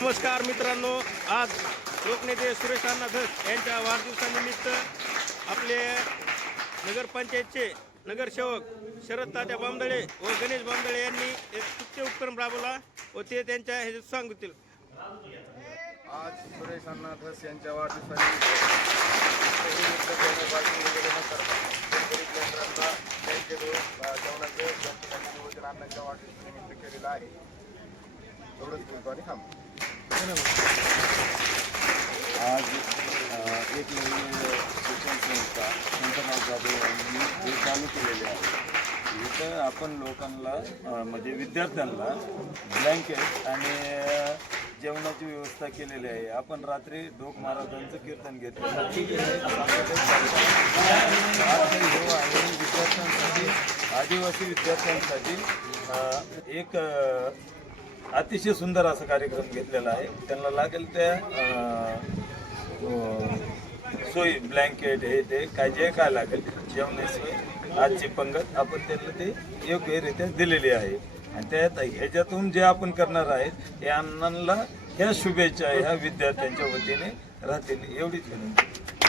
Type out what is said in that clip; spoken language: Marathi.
नमस्कार मित्रांनो आज लोकनेते सुरेश अण्णा धस यांच्या वाढदिवसानिमित्त आपले नगरपंचायतचे नगरसेवक शरद तात्या बांदळे व गणेश बांदळे यांनी एक स्तुत्य उपक्रम राबवला व ते त्यांच्या ह्याच्यात सांगतील. आज सुरेश अण्णा धस यांच्या वाढदिवसानिमित्त केलेला आहे. एवढंच बोलतो आणि थांब. आज एक नवीन शिक्षण संस्था शंकरनाथ जाधव यांनी हे चालू केलेले आहे. इथं आपण लोकांना म्हणजे विद्यार्थ्यांना ब्लँकेट आणि जेवणाची व्यवस्था केलेली आहे. आपण रात्री ढोक महाराजांचं कीर्तन घेतलं. आणि विद्यार्थ्यांसाठी आदिवासी विद्यार्थ्यांसाठी एक अतिशय सुंदर असा कार्यक्रम घेतलेला आहे. त्यांना लागेल त्या सोयी ब्लँकेट हे ते काय जे काय लागेल जेवणाची आजची पंगत आपण त्यांना ते योग्यरित्या दिलेली आहे. आणि त्यात ह्याच्यातून जे आपण करणार आहेत या अण्णांना ह्या शुभेच्छा ह्या विद्यार्थ्यांच्या वतीने राहतील. एवढीच विनंती.